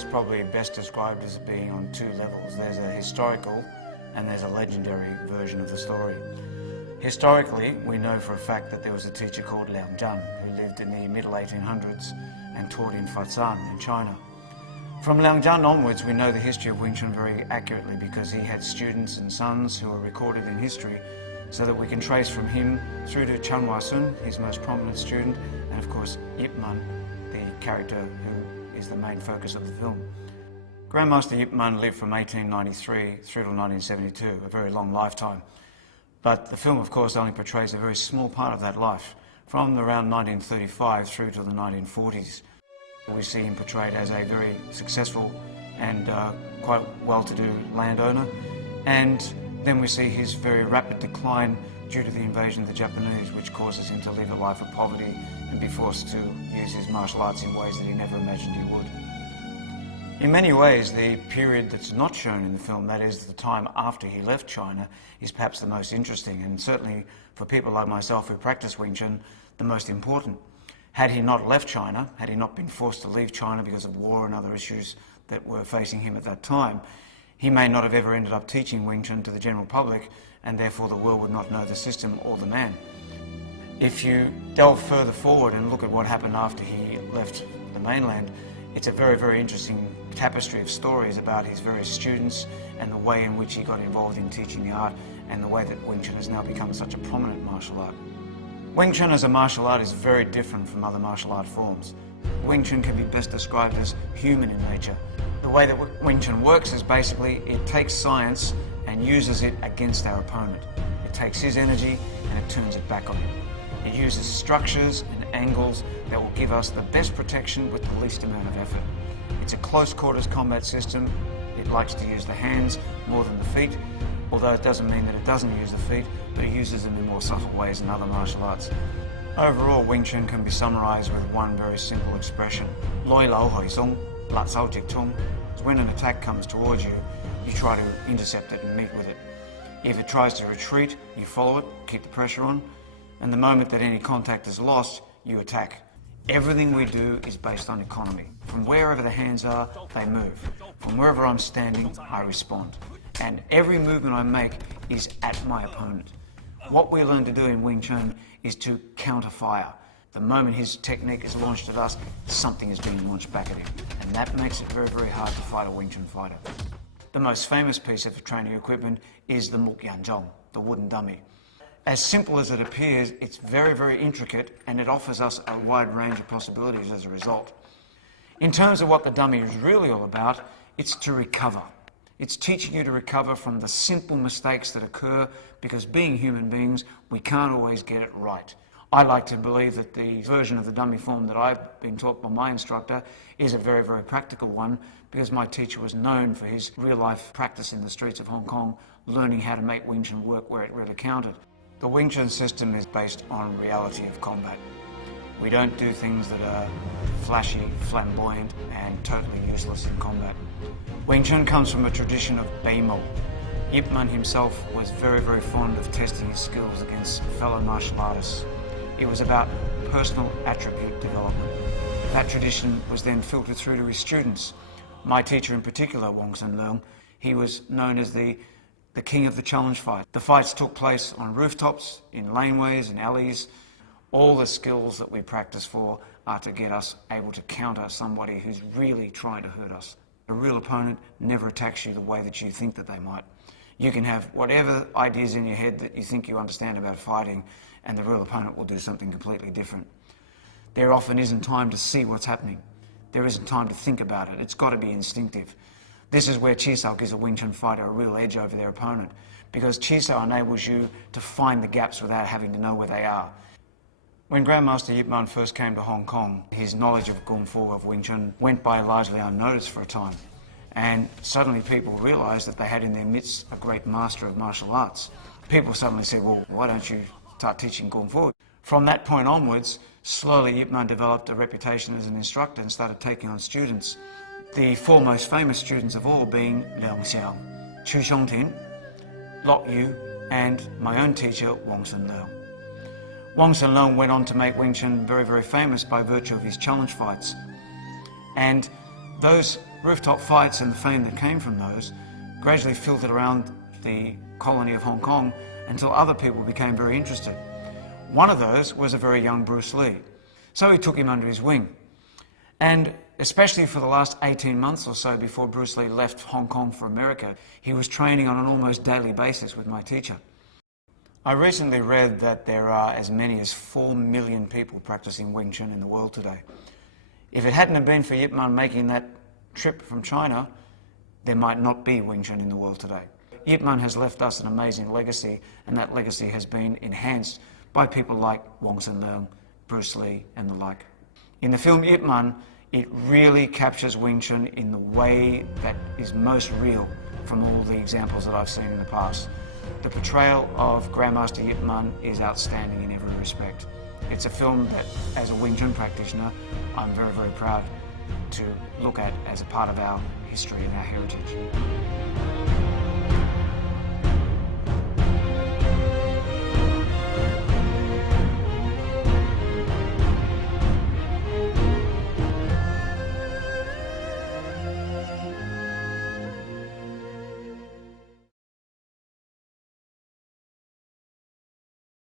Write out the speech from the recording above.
is probably best described as being on two levels. There's a historical and there's a legendary version of the story. Historically, we know for a fact that there was a teacher called Liang Zhan who lived in the middle 1800s and taught in Fuzan in China. From Liang Zhan onwards, we know the history of Wing Chun very accurately because he had students and sons who are recorded in history, so that we can trace from him through to Chan Hua-sun, his most prominent student, and of course Yip Man, the character who is the main focus of the film. Grandmaster Yip Man lived from 1893 through to 1972, a very long lifetime. But the film, of course, only portrays a very small part of that life, from around 1935 through to the 1940s. We see him portrayed as a very successful and quite well-to-do landowner, and then we see his very rapid decline due to the invasion of the Japanese, which causes him to live a life of poverty and be forced to use his martial arts in ways that he never imagined he would. In many ways, the period that's not shown in the film, that is the time after he left China, is perhaps the most interesting, and certainly for people like myself who practice Wing Chun, the most important. Had he not left China, had he not been forced to leave China because of war and other issues that were facing him at that time, he may not have ever ended up teaching Wing Chun to the general public, and therefore the world would not know the system or the man. If you delve further forward and look at what happened after he left the mainland, it's a very, very interesting tapestry of stories about his various students and the way in which he got involved in teaching the art and the way that Wing Chun has now become such a prominent martial art. Wing Chun as a martial art is very different from other martial art forms. Wing Chun can be best described as human in nature. The way that Wing Chun works is basically it takes science and uses it against our opponent. It takes his energy and it turns it back on him. It uses structures and angles that will give us the best protection with the least amount of effort. It's a close quarters combat system. It likes to use the hands more than the feet, although it doesn't mean that it doesn't use the feet, but it uses them in more subtle ways than other martial arts. Overall, Wing Chun can be summarized with one very simple expression: Loi Lao Hoi Song, Lat Sao Jik Tung. When an attack comes towards you, you try to intercept it and meet with it. If it tries to retreat, you follow it, keep the pressure on, and the moment that any contact is lost, you attack. Everything we do is based on economy. From wherever the hands are, they move. From wherever I'm standing, I respond. And every movement I make is at my opponent. What we learn to do in Wing Chun is to counter fire. The moment his technique is launched at us, something is being launched back at him. And that makes it very, very hard to fight a Wing Chun fighter. The most famous piece of training equipment is the Muk Yan Zhong, the wooden dummy. As simple as it appears, it's very, very intricate, and it offers us a wide range of possibilities as a result. In terms of what the dummy is really all about, it's to recover. It's teaching you to recover from the simple mistakes that occur, because being human beings, we can't always get it right. I like to believe that the version of the dummy form that I've been taught by my instructor is a very, very practical one, because my teacher was known for his real-life practice in the streets of Hong Kong, learning how to make Wing Chun work where it really counted. The Wing Chun system is based on reality of combat. We don't do things that are flashy, flamboyant, and totally useless in combat. Wing Chun comes from a tradition of Beimo. Yip Man himself was very, very fond of testing his skills against fellow martial artists. It was about personal attribute development. That tradition was then filtered through to his students. My teacher in particular, Wong Sun Leung, he was known as the king of the challenge fight. The fights took place on rooftops, in laneways, in alleys. All the skills that we practice for are to get us able to counter somebody who's really trying to hurt us. A real opponent never attacks you the way that you think that they might. You can have whatever ideas in your head that you think you understand about fighting, and the real opponent will do something completely different. There often isn't time to see what's happening. There isn't time to think about it. It's got to be instinctive. This is where Chi Sao gives a Wing Chun fighter a real edge over their opponent, because Chi Sao enables you to find the gaps without having to know where they are. When Grandmaster Yip Man first came to Hong Kong, his knowledge of Kung Fu, of Wing Chun, went by largely unnoticed for a time. And suddenly people realised that they had in their midst a great master of martial arts. People suddenly said, well, why don't you start teaching Kung Fu? From that point onwards, slowly Yip Man developed a reputation as an instructor and started taking on students. The four most famous students of all being Leung Xiao, Chu Xiongtin, Lok Yu, and my own teacher, Wong Sun Leung. Wong Sun Leung went on to make Wing Chun very, very famous by virtue of his challenge fights. And those Rooftop fights and the fame that came from those gradually filtered around the colony of Hong Kong until other people became very interested. One of those was a very young Bruce Lee. So he took him under his wing. And especially for the last 18 months or so before Bruce Lee left Hong Kong for America, he was training on an almost daily basis with my teacher. I recently read that there are as many as 4 million people practicing Wing Chun in the world today. If it hadn't have been for Yip Man making that trip from China, there might not be Wing Chun in the world today. Yip Man has left us an amazing legacy, and that legacy has been enhanced by people like Wong Sin Leung, Bruce Lee, and the like. In the film Yip Man, it really captures Wing Chun in the way that is most real from all the examples that I've seen in the past. The portrayal of Grandmaster Yip Man is outstanding in every respect. It's a film that, as a Wing Chun practitioner, I'm very, very proud to look at as a part of our history and our heritage.